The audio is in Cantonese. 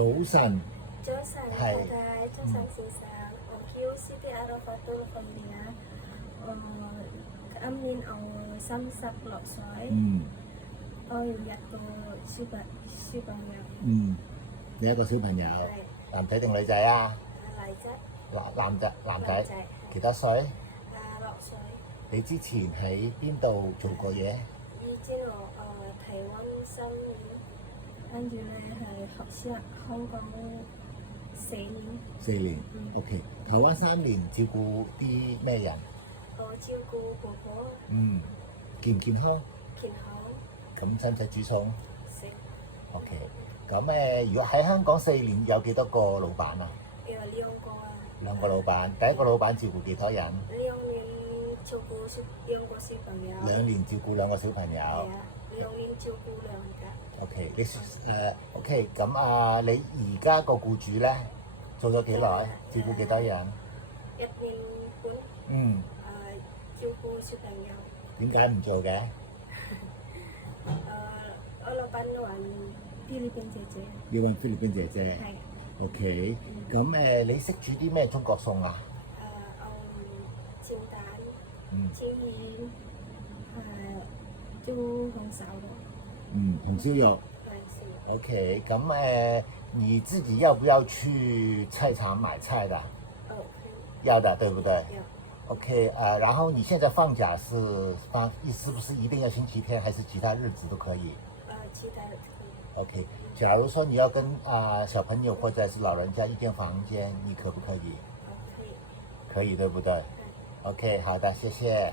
早晨，早晨，太太，早晨先生，我叫 Siti Arafatul Famia。今年我30落歲。我有一個小朋友。你一個小朋友，係男仔定女仔啊？男仔。幾多歲？6歲。你之前喺邊度做過嘢？以前我台灣3年，跟住咧係學香港4年。4年。OK。台灣3年照顧啲咩人？我照顧婆婆。健唔健康？健康。咁使唔使煮餸？食。OK。咁如果喺香港4年，有幾多個老闆啊？有2個啊。2個老闆，第一個老闆照顧幾多人2年照顧2個小朋友。2年照顧2個小朋友。係啊，2年照顧2個。OK，OK，咁你而家個僱主咧做咗幾耐？照顧幾多人？1年半。照顧小朋友。點解唔做嘅？我老闆話菲律賓姐姐。你揾菲律賓姐姐。係。OK，咁你識煮啲咩中國餸啊？煎蛋、煎魚，豬紅燒肉。紅燒肉。OK，咁你自己要不要去菜場買菜的？要的，對不對？要。OK，然後你現在放假是不是一定要星期天，還是其他日子都可以？其他日子可以。OK，假如說你要跟小朋友或者是老人家一間房間，你可不可以？可以。可以，對不對？OK，好的，謝謝。